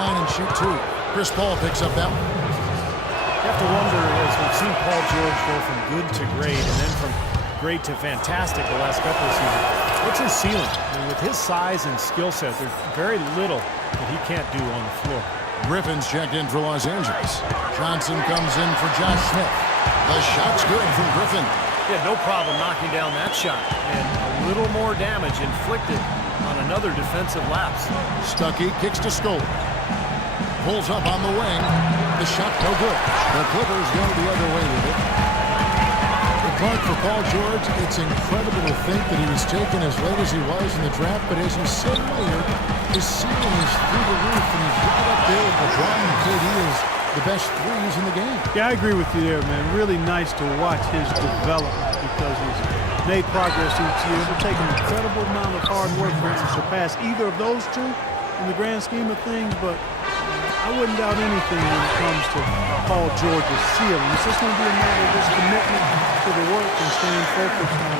line and shoot two. Chris Paul picks up that one. You have to wonder, as we've seen Paul George go from good to great and then from great to fantastic the last couple of seasons, what's his ceiling? I mean, with his size and skill set, there's very little that he can't do on the floor. Griffin's checked in for Los Angeles. Johnson comes in for Josh Smith. The shot's good from Griffin. He had no problem knocking down that shot, and a little more damage inflicted on another defensive lapse. Stuckey kicks to Scola. Pulls up on the wing. The shot no good. The Clippers go the other way with it. Clark, for Paul George, it's incredible to think that he was taken as late as he was in the draft, but as you said earlier, his ceiling is through the roof, and he's right up there with LeBron and KD as the best threes in the game. Yeah, I agree with you there, man. Really nice to watch his development because he's made progress each year. It'll take an incredible amount of hard work for him to surpass either of those two in the grand scheme of things, but I wouldn't doubt anything when it comes to Paul George's ceiling. It's just going to be a matter of his commitment to the work and staying focused on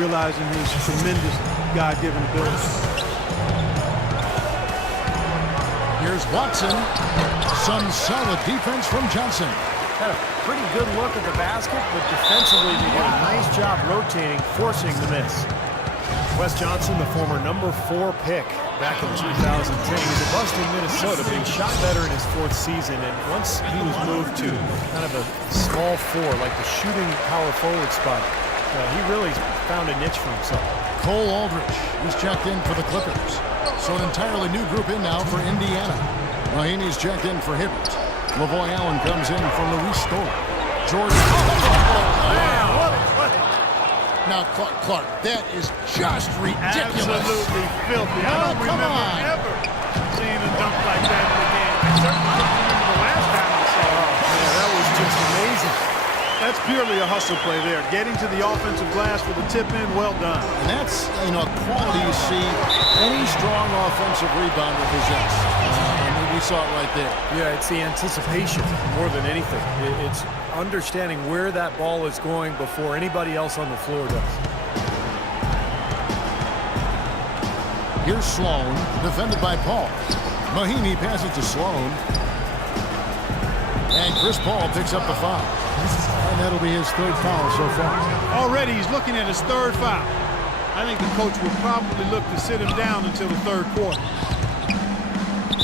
realizing his tremendous God-given ability. Here's Watson. Some solid defense from Johnson. Had a pretty good look at the basket, but defensively they did a nice job rotating, forcing the miss. Wes Johnson, the former #4 pick back in 2010. He was a bust in Minnesota, but he shot better in his 4th season. And once he was moved to kind of a small 4, like the shooting power forward spot, he really found a niche for himself. Cole Aldrich is checked in for the Clippers. So an entirely new group in now for Indiana. Mahinmi's checked in for Hibbert. Lavoy Allen comes in for Luis Scola. Jordan. Now, Clark, that is just ridiculous. Absolutely filthy. I don't remember ever seeing a dunk like that in the game. I certainly don't remember the last time I saw it. Yeah, that was just amazing. That's purely a hustle play there. Getting to the offensive glass for the tip-in, well done. And that's, a quality you see any strong offensive rebounder possess. We saw it right there. Yeah, it's the anticipation more than anything. It's understanding where that ball is going before anybody else on the floor does. Here's Sloan, defended by Paul. Mahinmi passes to Sloan. And Chris Paul picks up the foul. And that'll be his 3rd foul so far. Already he's looking at his 3rd foul. I think the coach will probably look to sit him down until the 3rd quarter.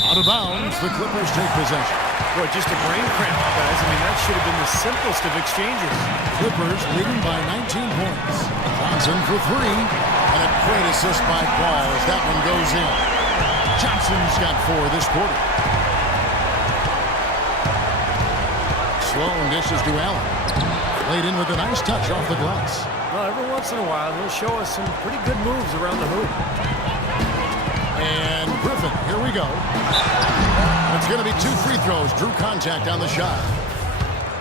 Out of bounds, the Clippers take possession. Boy, just a brain cramp, guys. I mean, that should have been the simplest of exchanges. Clippers leading by 19 points. Johnson for 3. And a great assist by Paul as that one goes in. Johnson's got 4 this quarter. Sloan dishes to Allen. Laid in with a nice touch off the glass. Well, every once in a while, he'll show us some pretty good moves around the hoop. And Griffin, here we go. It's going to be 2 free throws. Drew contact on the shot.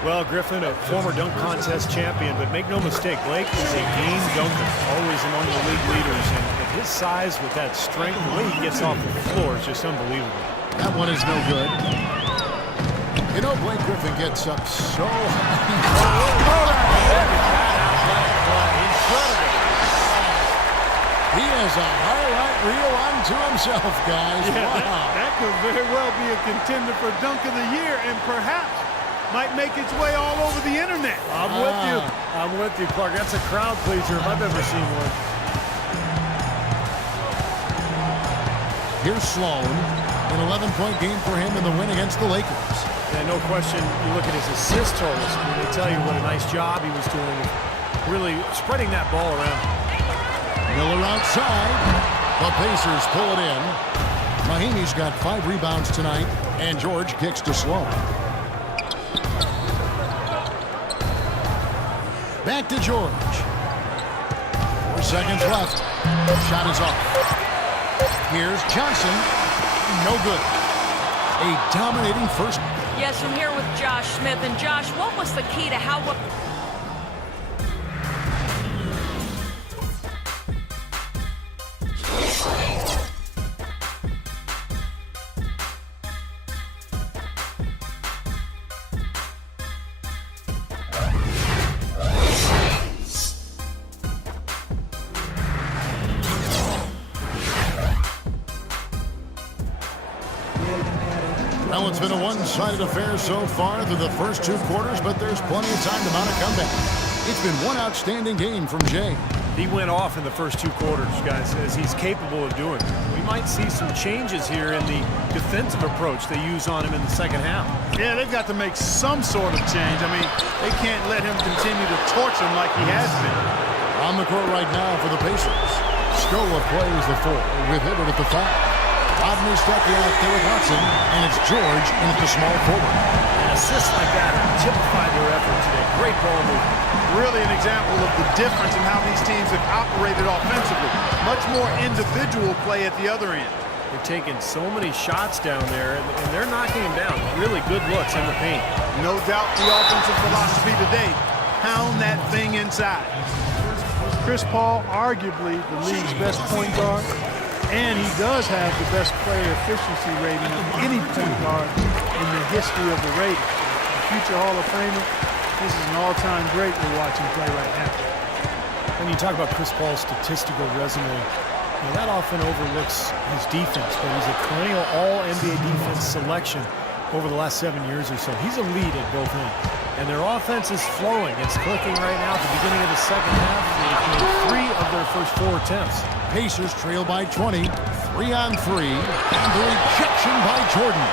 Well, Griffin, a former dunk contest champion, but make no mistake, Blake is a game dunker, always among the league leaders. And at his size, with that strength, the way he gets off the floor is just unbelievable. That one is no good. Blake Griffin gets up so He has a highlight reel unto himself, guys. Yeah, wow. that could very well be a contender for Dunk of the Year and perhaps might make its way all over the internet. I'm with you. I'm with you, Clark. That's a crowd pleaser if I've ever seen one. Here's Sloan. An 11-point game for him in the win against the Lakers. Yeah, no question. You look at his assist totals, and they tell you what a nice job he was doing of really spreading that ball around. Miller outside. The Pacers pull it in. Mahinmi's got 5 rebounds tonight, and George kicks to Sloan. Back to George. 4 seconds left. Shot is off. Here's Johnson. No good. A dominating first. Yes, I'm here with Josh Smith. And Josh, what was the key to how... Well, it's been a one-sided affair so far through the first 2 quarters, but there's plenty of time to mount a comeback. It's been one outstanding game from Jay. He went off in the first 2 quarters, guys, as he's capable of doing. We might see some changes here in the defensive approach they use on him in the second half. Yeah, they've got to make some sort of change. I mean, they can't let him continue to torch him like he has been. On the court right now for the Pacers. Scola plays the 4 with Hibbert at the 5. Rodney Stuckey out there with Watson, and it's George in at the small forward. And assists like that typified their effort today. Great ball movement. Really an example of the difference in how these teams have operated offensively. Much more individual play at the other end. They're taking so many shots down there, and they're knocking them down. Really good looks in the paint. No doubt the offensive philosophy today, pound that thing inside. Chris Paul, arguably the league's best point guard, and he does have the best player efficiency rating of any point guard in the history of the rating. Future Hall of Famer, this is an all-time great we're watching play right now. When you talk about Chris Paul's statistical resume, that often overlooks his defense, but he's a perennial all-NBA defense selection over the last 7 years or so. He's a lead at both ends, and their offense is flowing. It's clicking right now at the beginning of the second half. They've made 3 of their first 4 attempts. Pacers trail by 20, 3-on-3, and the rejection by Jordan.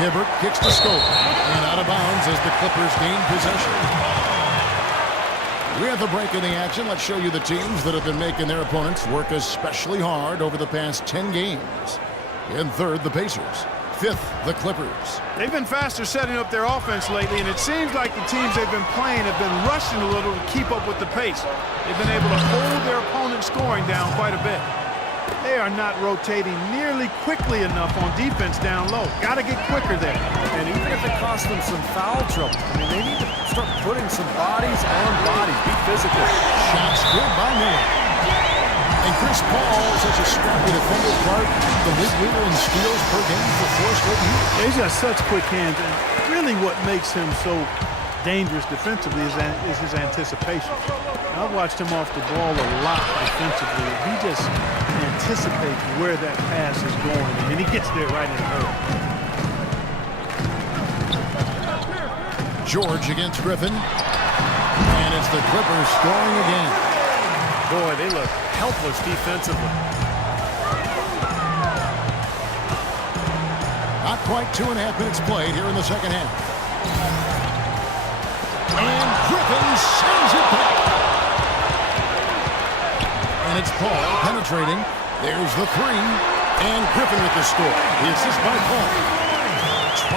Hibbert kicks to Scola, and out of bounds as the Clippers gain possession. We have the break in the action. Let's show you the teams that have been making their opponents work especially hard over the past 10 games. In third, the Pacers. Fifth, the Clippers. They've been faster setting up their offense lately, and it seems like the teams they've been playing have been rushing a little to keep up with the pace. They've been able to hold their opponent's scoring down quite a bit. They are not rotating nearly quickly enough on defense down low. Got to get quicker there. And even if it costs them some foul trouble, they need to start putting some bodies on bodies. Be physical. Shots good by Miller. And Chris Paul, such a scrappy defender, part the league leader in steals per game for 4 straight years. He's got such quick hands, and really what makes him so dangerous defensively is his anticipation. I've watched him off the ball a lot defensively. He just anticipates where that pass is going, and then he gets there right in a hurry. George against Griffin. And it's the Clippers scoring again. Boy, they look helpless defensively. Not quite 2.5 minutes played here in the second half. And Griffin sends it back. And it's Paul penetrating. There's the 3. And Griffin with the score. The assist by Paul.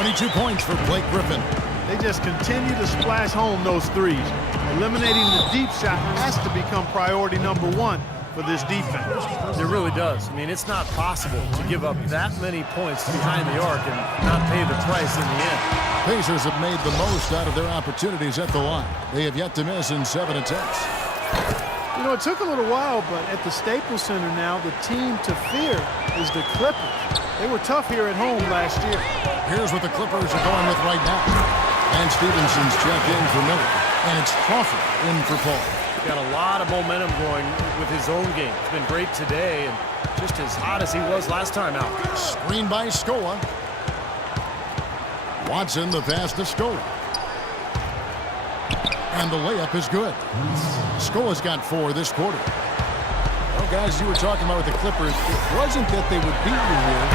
22 points for Blake Griffin. They just continue to splash home those threes. Eliminating the deep shot has to become priority number 1 for this defense. It really does. It's not possible to give up that many points behind the arc and not pay the price in the end. Pacers have made the most out of their opportunities at the line. They have yet to miss in 7 attempts. It took a little while, but at the Staples Center now, the team to fear is the Clippers. They were tough here at home last year. Here's what the Clippers are going with right now. And Stevenson's checked in for Miller. And it's Crawford in for Paul. Got a lot of momentum going with his own game. It's been great today and just as hot as he was last time out. Screen by Scola. Watson the pass to Scola. And the layup is good. Scola's got 4 this quarter. Well, guys, you were talking about with the Clippers. It wasn't that they would beat you here.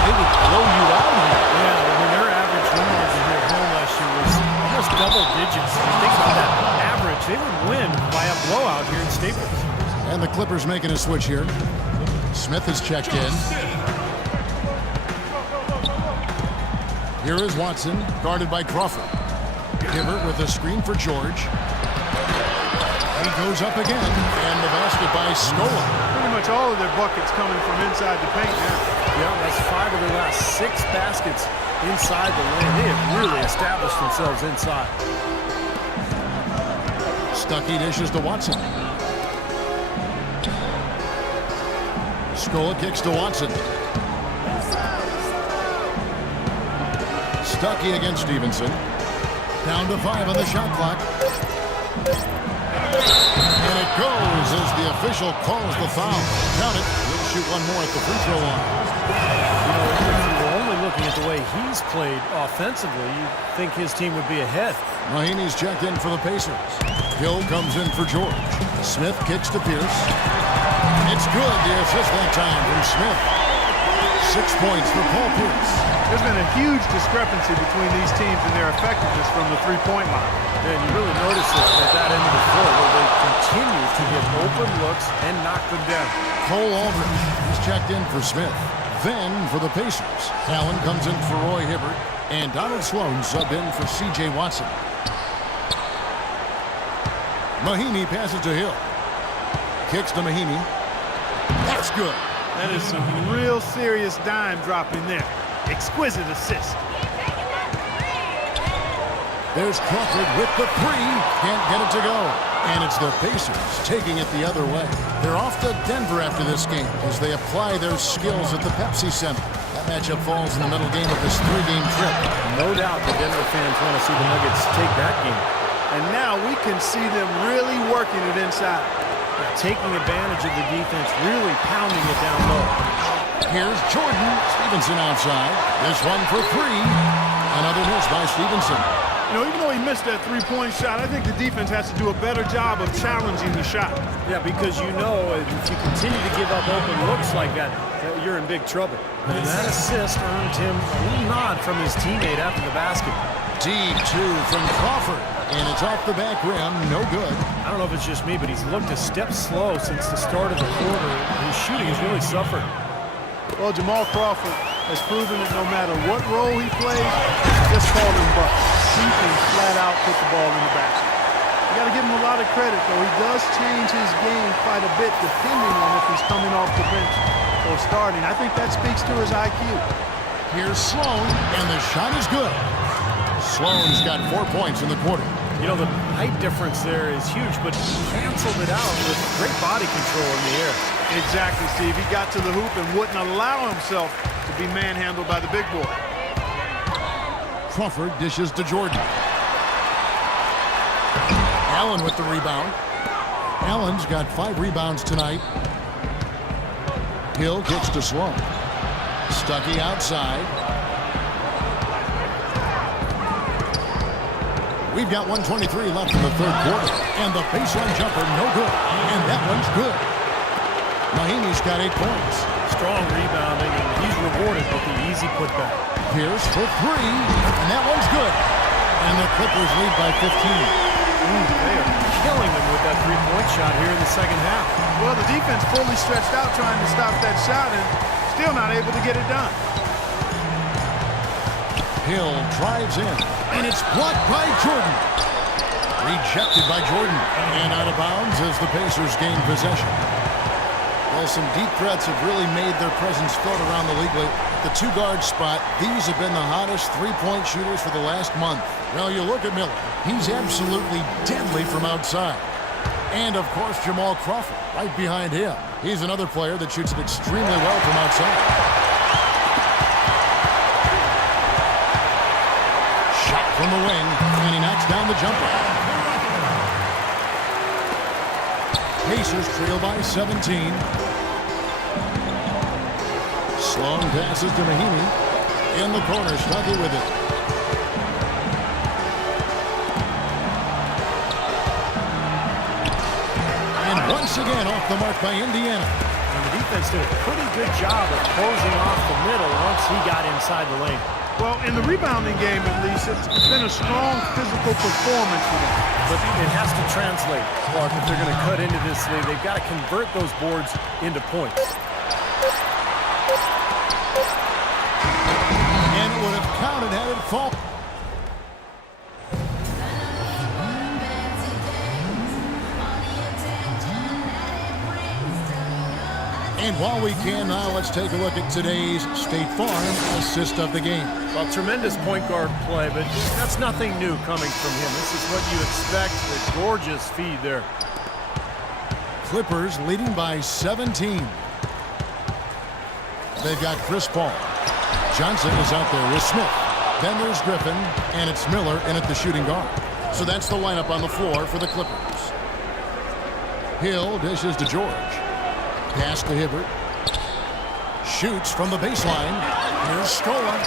They would blow you out here. Yeah, their average win margin here at home last year was almost double digits. Think about that average. They would win by a blowout here in Staples. And the Clippers making a switch here. Smith is checked in. Here is Watson, guarded by Crawford. Hibbert with a screen for George. And he goes up again. And the basket by Scola. Pretty much all of their buckets coming from inside the paint now. Yeah, that's 5 of their last 6 baskets inside the lane. They have really established themselves inside. Stuckey dishes to Watson. Scola kicks to Watson. Stuckey against Stevenson. Down to 5 on the shot clock. And it goes as the official calls the foul. Count it. He'll shoot one more at the free throw line. If you were only looking at the way way he's played offensively, you'd think his team would be ahead. Mahinmi's checked in for the Pacers. Hill comes in for George. Smith kicks to Pierce. It's good. The assist that time from Smith. 6 points for Paul Pierce. There's been a huge discrepancy between these teams and their effectiveness from the three-point line. And you really notice it at that end of the floor where they continue to get open looks and knock them down. Cole Aldridge is checked in for Smith. Then for the Pacers, Allen comes in for Roy Hibbert, and Donald Sloan subbed in for C.J. Watson. Mahinmi passes to Hill. Kicks to Mahinmi. That's good. That is some real serious dime dropping there. Exquisite assist. There's Crawford with the three. Can't get it to go. And it's the Pacers taking it the other way. They're off to Denver after this game as they apply their skills at the Pepsi Center. That matchup falls in the middle game of this three-game trip. No doubt the Denver fans want to see the Nuggets take that game. And now we can see them really working it inside. Taking advantage of the defense, really pounding it down low. Here's Jordan. Stevenson outside. This one for three. Another miss by Stevenson. You know, even though he missed that three-point shot, I think the defense has to do a better job of challenging the shot. Yeah, because you know if you continue to give up open looks like that, you're in big trouble. And that assist earned him a little nod from his teammate after the basket. Deep two from Crawford. And it's off the back rim. No good. I don't know if it's just me, but he's looked a step slow since the start of the quarter. His shooting has really suffered. Well, Jamal Crawford has proven that no matter what role he plays, just call him buck. He can flat out put the ball in the basket. You got to give him a lot of credit, though. He does change his game quite a bit depending on if he's coming off the bench or starting. I think that speaks to his IQ. Here's Sloan, and the shot is good. Sloan's got 4 points in the quarter. You know, the height difference there is huge, but he canceled it out with great body control in the air. Exactly, Steve. He got to the hoop and wouldn't allow himself to be manhandled by the big boy. Crawford dishes to Jordan. Allen with the rebound. Allen's got 5 rebounds tonight. Hill kicks to Sloan. Stuckey outside. We've got 1:23 left in the third quarter. And the baseline jumper, no good. And that one's good. Mahinmi's got 8 points. Strong rebounding, and he's rewarded with the easy putback. Pierce for 3. And that one's good. And the Clippers lead by 15. They are killing them with that three-point shot here in the second half. Well, the defense fully stretched out trying to stop that shot and still not able to get it done. Hill drives in, and it's blocked by Jordan. Rejected by Jordan, and out of bounds as the Pacers gain possession. Well, some deep threats have really made their presence felt around the league lately. The two-guard spot, these have been the hottest three-point shooters for the last month. Well, you look at Miller. He's absolutely deadly from outside. And, of course, Jamal Crawford right behind him. He's another player that shoots it extremely well from outside. Shot from the wing, and he knocks down the jumper. Pacers trail by 17. Sloan passes to Mahinmi. In the corner, Stuckey with it. And once again off the mark by Indiana. And the defense did a pretty good job of closing off the middle once he got inside the lane. Well, in the rebounding game, at least, it's been a strong physical performance for them. But it has to translate, Clark, if they're going to cut into this league. They've got to convert those boards into points. And it would have counted had it fallen. And while we can now, let's take a look at today's State Farm assist of the game. Well, tremendous point guard play, but that's nothing new coming from him. This is what you expect. A gorgeous feed there. Clippers leading by 17. They've got Chris Paul. Johnson is out there with Smith. Then there's Griffin, and it's Miller in at the shooting guard. So that's the lineup on the floor for the Clippers. Hill dishes to George. Pass to Hibbert. Shoots from the baseline. Here's Scola.